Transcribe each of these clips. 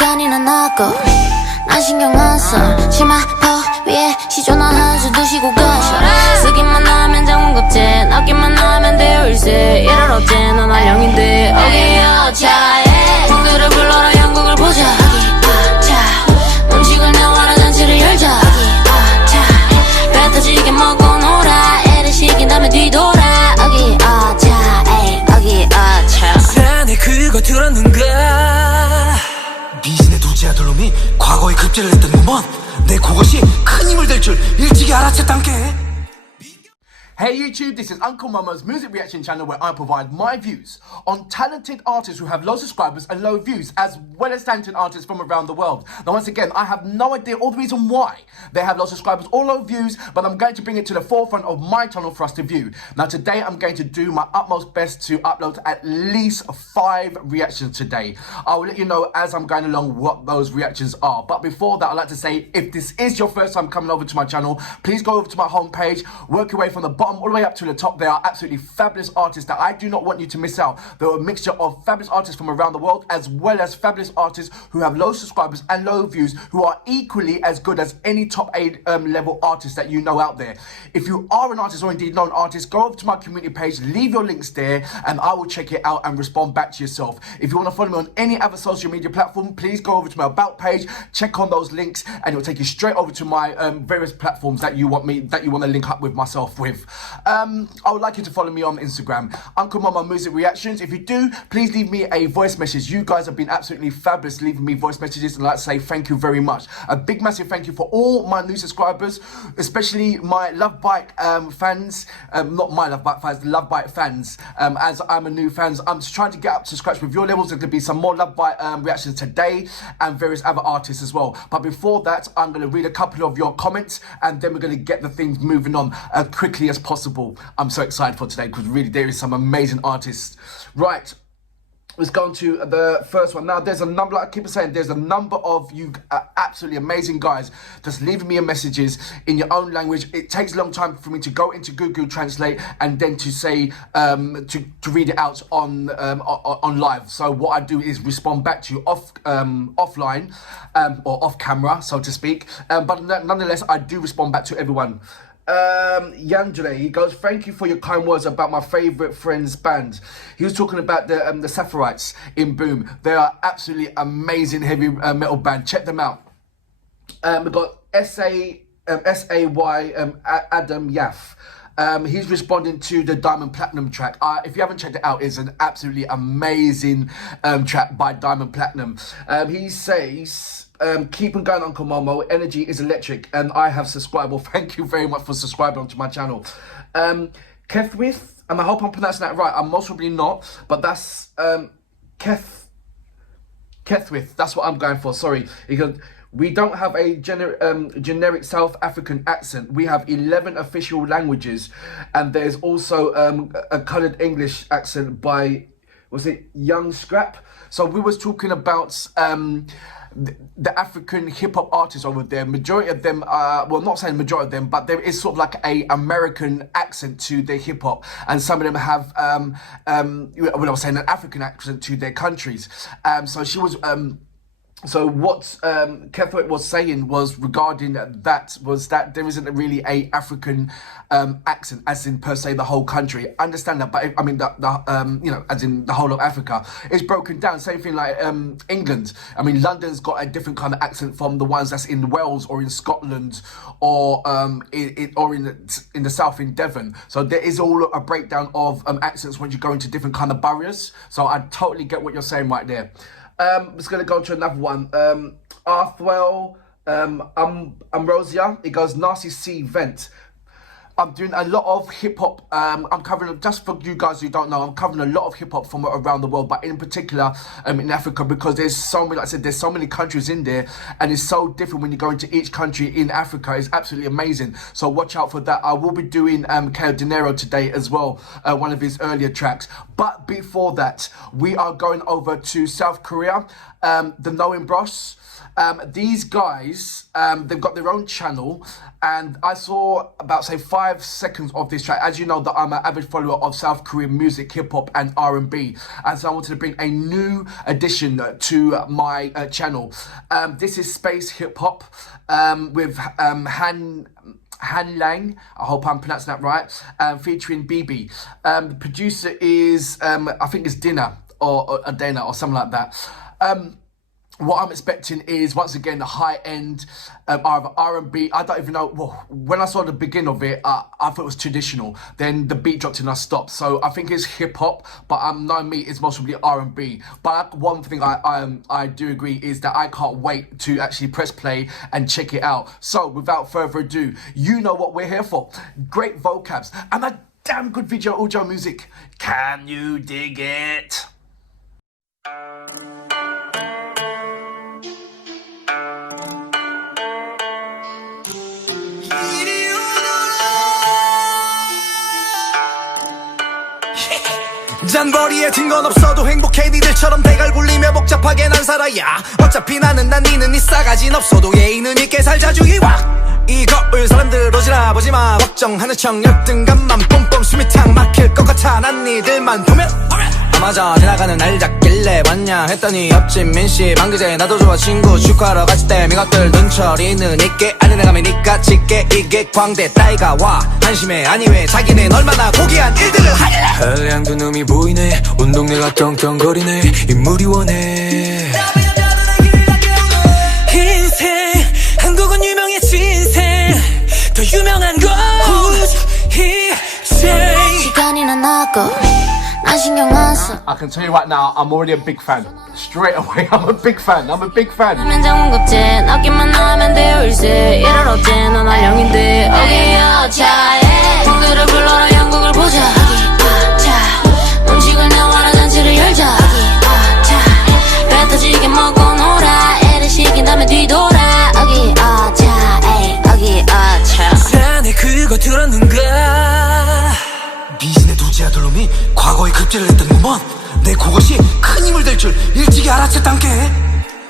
시간이나 나고 난 신경 안 써 치마 버 위에 시조나 한수 드시고 가셔 쓰기만 하면 장문급제 낚기만 하면 대울세 일할 없지 넌 안녕인데 어기여자에 친구를 불러라 영국을 보자 어기여자 음식을 내와라 잔치를 열자 어기여자 배 터지게 먹고 놀아 애를 시킨 다음에 뒤돌아 어기여자 에이 어기여자 자네 그거 들었는가 미신의 두지 아들놈이 과거에 급제를 했던 놈은 내 그것이 큰 힘을 될 줄 일찍이 알아챘단께. Hey YouTube, this is Uncle Mama's music reaction channel where I provide my views on talented artists who have low subscribers and low views, as well as talented artists from around the world. Now once again, I have no idea or the reason why they have low subscribers or low views, but I'm going to bring it to the forefront of my channel for us to view. Now today I'm going to do my utmost best to upload at least 5 reactions today. I will let you know as I'm going along what those reactions are. But before that, I'd like to say, if this is your first time coming over to my channel, please go over to my homepage, work your way from the bottom all the way up to the top. They are absolutely fabulous artists that I do not want you to miss out. They're a mixture of fabulous artists from around the world, as well as fabulous artists who have low subscribers and low views, who are equally as good as any top 8 level artist that you know out there. If you are an artist or indeed not an artist, go over to my community page, leave your links there, and I will check it out and respond back to yourself. If you want to follow me on any other social media platform, please go over to my about page, check on those links, and it will take you straight over to my various platforms that you want to link up with myself with. I would like you to follow me on Instagram, Uncle Mama Music Reactions. If you do, please leave me a voice message. You guys have been absolutely fabulous leaving me voice messages, and I'd like to say thank you very much. A big massive thank you for all my new subscribers, especially my Love Bite fans, not my Love Bite fans, Love Bite fans, as I'm a new fan. I'm just trying to get up to scratch with your levels. There's going to be some more Love Bite reactions today, and various other artists as well. But before that, I'm going to read a couple of your comments, and then we're going to get the things moving on as quickly as possible. I'm so excited for today because really there is some amazing artists. Right, let's go on to the first one. Now there's a number, like I keep saying, there's a number of you absolutely amazing guys just leaving me messages in your own language. It takes a long time for me to go into Google Translate and then to say to read it out on live. So what I do is respond back to you offline or off camera, so to speak, but nonetheless I do respond back to everyone. Yandere, he goes, thank you for your kind words about my favourite friend's band. He was talking about the Sapphites in Boom. They are absolutely amazing heavy metal band. Check them out. We've got S-A-Y Adam Yaff. He's responding to the Diamond Platinum track. If you haven't checked it out, it's an absolutely amazing track by Diamond Platinum. He says, keep on going, Uncle Momo. Energy is electric, and I have subscribed. Well, thank you very much for subscribing onto my channel. Kethwith, and I hope I'm pronouncing that right. I'm most probably not, but that's Kethwith. That's what I'm going for. Sorry. He goes, we don't have a generic South African accent. We have 11 official languages, and there's also a coloured English accent by, was it Young Scrap? So we was talking about the African hip-hop artists over there. Majority of them, well, not saying majority of them, but there is sort of like a American accent to their hip-hop, and some of them have when I was saying an African accent to their countries. So she was so what Kethwith was saying was regarding that was that there isn't really a African accent, as in per se the whole country. I understand that, but I mean the you know, as in the whole of Africa, it's broken down. Same thing like England. I mean, London's got a different kind of accent from the ones that's in Wales or in Scotland or in the south in Devon. So there is all a breakdown of accents when you go into different kind of boroughs. So I totally get what you're saying right there. I'm just going to go to another one. Arthwell Ambrosia, it goes, Nasty C Vent. I'm doing a lot of hip-hop. I'm covering, just for you guys who don't know, I'm covering a lot of hip-hop from around the world, but in particular in Africa, because there's so many, like I said, there's so many countries in there, and it's so different when you go into each country in Africa. It's absolutely amazing. So watch out for that. I will be doing Kale Dinero today as well, one of his earlier tracks. But before that, we are going over to South Korea, the Knowing Bros. These guys, they've got their own channel, and I saw about, say, 5 5 seconds of this track. As you know, that I'm an avid follower of South Korean music, hip-hop and R&B, and so I wanted to bring a new addition to my channel. This is space hip-hop with Han Lang, I hope I'm pronouncing that right, featuring BIBI. The producer is, I think it's Dinner or Dana or something like that. What I'm expecting is, once again, the high-end R&B. I don't even know, well, when I saw the beginning of it, I thought it was traditional. Then the beat dropped and I stopped. So I think it's hip-hop, but knowing me, it's mostly R&B. But one thing I do agree is that I can't wait to actually press play and check it out. So without further ado, you know what we're here for. Great vocabs and a damn good video audio music. Can you dig it? 잔머리에 든 건 없어도 행복해 니들처럼 대갈 굴리며 복잡하게 난 살아야 어차피 나는 난 니는 이 싸가진 없어도 예의는 있게 살자 주기와 이거울 사람들 오지나 보지마 걱정하는 척 열등감만 뿜뿜 숨이 탁 막힐 것 같아 난 니들만 보면 맞아 지나가는 날 잡길래 왔냐 했더니 옆집 민씨 방그제 나도 좋아 친구 축하하러 갔을 때 이것들 눈처리는 있게 아니네 가면 니까 짙게 이게 광대 따위가 와 한심해 아니 왜 자기는 얼마나 고귀한 일들을 하길래 한량도 놈이 보이네 온 동네가 떵떵거리네 인물이 원해 인생 한국은 유명해진 인생 더 유명한 건 우주힙쟁이 시간이나 나고 난 신경 안 써. I can tell you right now, I'm already a big fan. Straight away, I'm a big fan. I'm a big fan. 하면 장문 급제 낮게만 나면 돼요 일세 일할 어째 넌 안녕인데 어기야 차에 공들을 불러라 영국을 보자 자 음식을 내와라 잔치를 열자 배 터지게 먹고 놀아 애를 시킨 다음에 뒤돌아 어기야 에이 어기야 차 자네 그거 들었는가 미신의 두째 아들놈이 과거에 급제를 했던 놈은 내 그것이 큰 힘을 될 줄 일찍이 알았었단게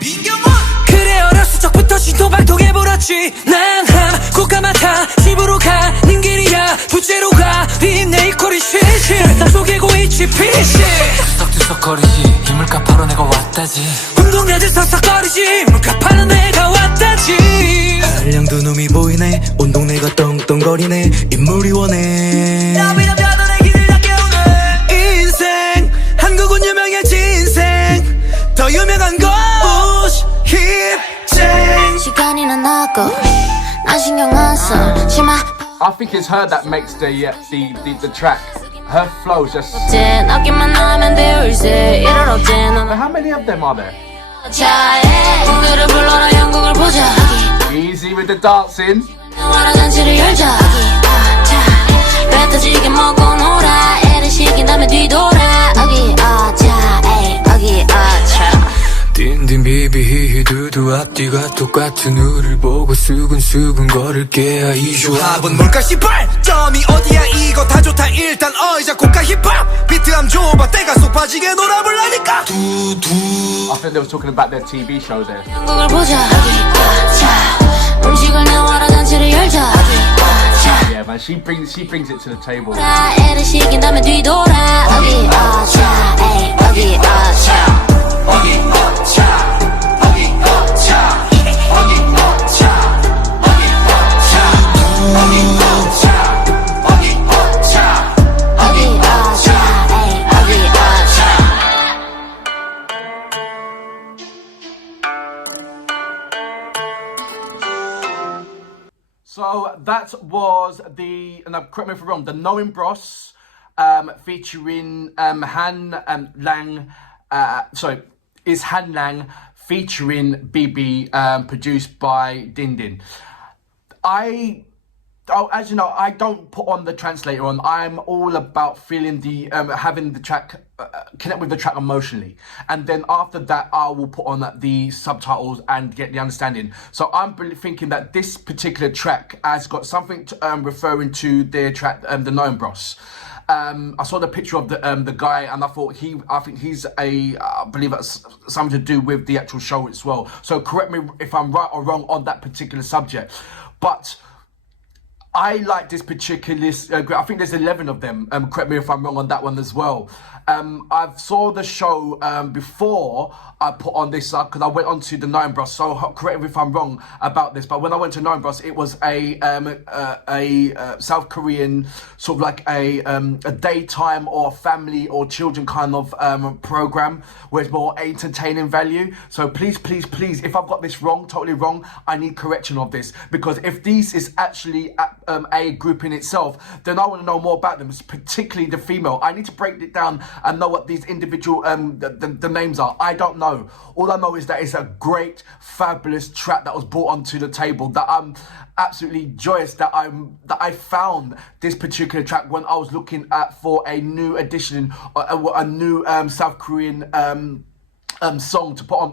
민경원 그래 어렸을 적부터 신토발통해버렸지 난 국가 맡아 집으로 가는 길이야 부채로 가린내 이코리 쉬쉬 속이고 있지 피시 들썩들썩거리지 힘을값 하러 내가 왔다지 운동야들 썩썩거리지 물값 하러 내가 왔다지 한량도 놈이 보이네 온 동네가 떵떵거리네 인물이 원해 인생 한국은 유명해진 인생 더 유명한 건 우주힙쟁 시간이나 나고 난 신경 안 써. 치마 I think it's her that makes the track. Her flow's just. 어째 낮게만 나면 돼요 일세 일할 어째 넌 How many of them are there? 차에 공들을 불러라 영국을 보자 Easy with the dancing. 와라 잔치를 열자 배 터지게 먹고 놀아 애를 시킨 다음에 뒤돌아 어기아차 에이 어기아차 딘딘 비비 두두 앞뒤가 똑같은 우를 보고 수근수근 걸을게 이 조합은 뭘까 씨발 점이 어디야 이거 다 좋다 일단 어이자 고가 힙합 비트함 줘봐 때가 쏙 빠지게 놀아볼라니까 두두 I think they were talking about their TV show there. 영국을 보자 어기아차 음식을 내와라 잔치를 열자 Yeah, man, she brings it to the table. 애를 시킨 다음에 뒤돌아 어기아차 에이 어기아차 So that was and correct me if I'm wrong, the Knowing Bros featuring Han Lang, is Han Lang featuring BIBI, produced by Dindin. As you know, I don't put on the translator on. I'm all about feeling having the track, connect with the track emotionally. And then after that, I will put on the subtitles and get the understanding. So I'm thinking that this particular track has got something referring to their track, the Knowing Bros. I saw the picture of the guy, and I think he's I believe that's something to do with the actual show as well. So correct me if I'm right or wrong on that particular subject. But I like this particular I think there's 11 of them, correct me if I'm wrong on that one as well. I've saw the show before I put on this because I went on to the Nine Bros, so correct me if I'm wrong about this, but when I went to Nine Bros it was a South Korean sort of like a daytime or family or children kind of program where it's more entertaining value. So please if I've got this wrong, totally wrong, I need correction of this, because if this is actually a group in itself, then I want to know more about them, particularly the female. I need to break it down and know what these individual the names are. I don't know. All I know is that it's a great, fabulous track that was brought onto the table, that I'm absolutely joyous that I found this particular track when I was looking for a new edition, a new South Korean song to put on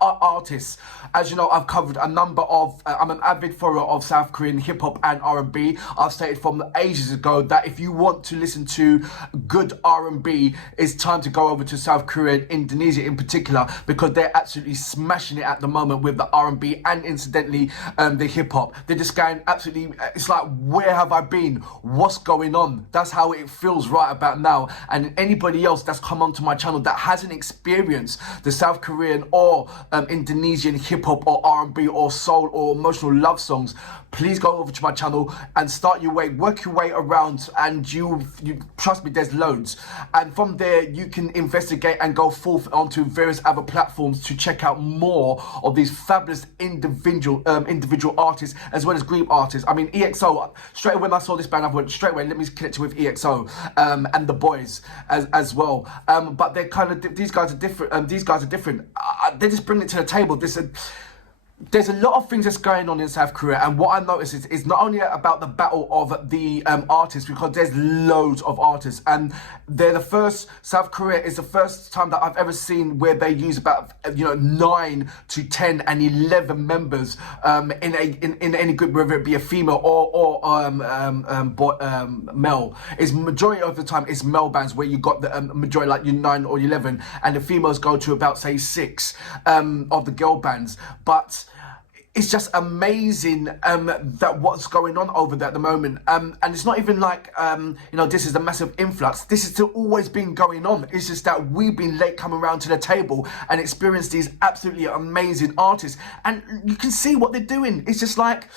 artists. As you know, I've covered a number of I'm an avid follower of South Korean hip-hop and R&B. I've stated from ages ago that if you want to listen to good R&B, it's time to go over to South Korea and Indonesia in particular, because they're absolutely smashing it at the moment with the R&B and incidentally the hip-hop. They're just going absolutely, it's like, where have I been? What's going on? That's how it feels right about now. And anybody else that's come onto my channel that hasn't experienced the South Korean or Indonesian hip-hop or R&B or soul or emotional love songs, please go over to my channel and start your way, work your way around, and you trust me, there's loads. And from there you can investigate and go forth onto various other platforms to check out more of these fabulous individual artists as well as group artists. I mean, EXO, straight away when I saw this band I went straight away, let me connect it with EXO and the boys as well. But they're kind of, these guys are different. They just bring it to the table. There's a lot of things that's going on in South Korea, and what I noticed is not only about the battle of the artists, because there's loads of artists, and they're the first, South Korea is the first time that I've ever seen where they use about 9 to 10 and 11 members in any group, whether it be a female or male. Is majority of the time it's male bands where you got the majority like 9 or 11, and the females go to about say 6 of the girl bands. But it's just amazing that what's going on over there at the moment, and it's not even like this is a massive influx. This has still always been going on. It's just that we've been late coming around to the table and experienced these absolutely amazing artists, and you can see what they're doing. It's just like,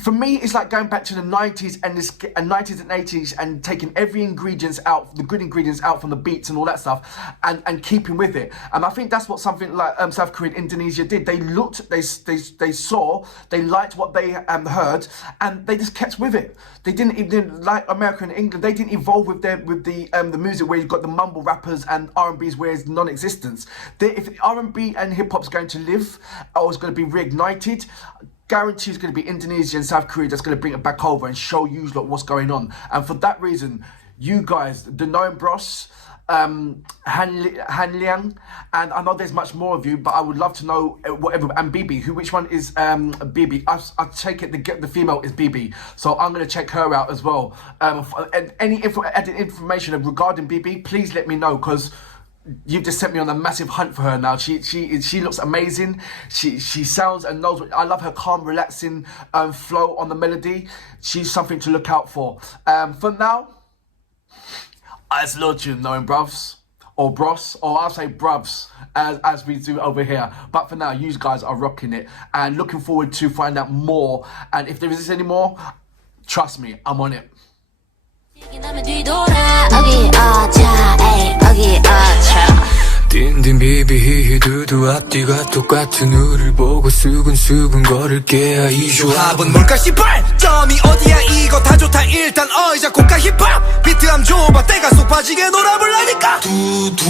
for me, it's like going back to the 90s and 80s and taking every ingredients out, the good ingredients out from the beats and all that stuff, and keeping with it. And I think that's what something like South Korea and Indonesia did. They looked, they saw, they liked what they heard, and they just kept with it. They didn't even, like America and England, they didn't evolve with the music where you've got the mumble rappers and R&B's where it's non-existence. If R&B and hip-hop's going to live, or it's going to be reignited, guarantee it's going to be Indonesia and South Korea that's going to bring it back over and show you what's going on. And for that reason, you guys, the Nine Bros, Han Liang, and I know there's much more of you, but I would love to know whatever. And BIBI, which one is BIBI? I take it the female is BIBI, so I'm going to check her out as well. And any added information regarding BIBI, please let me know, because you've just sent me on a massive hunt for her now. She looks amazing. She sounds and knows. I love her calm, relaxing flow on the melody. She's something to look out for. For now, I salute you, knowing bruvs or bros, or I'll say bruvs as we do over here. But for now, you guys are rocking it, and looking forward to find out more. And if there is any more, trust me, I'm on it. 딘딘 비비 히히 두두 앞뒤가 똑같은 우릴 보고 수근수근 거릴게 이 조합은 뭘까 씨발 점이 어디야 이거 다 좋다 일단 어이 작곡가 힙합 비트함 줘봐 때가 쏙 빠지게 놀아볼라니까 두두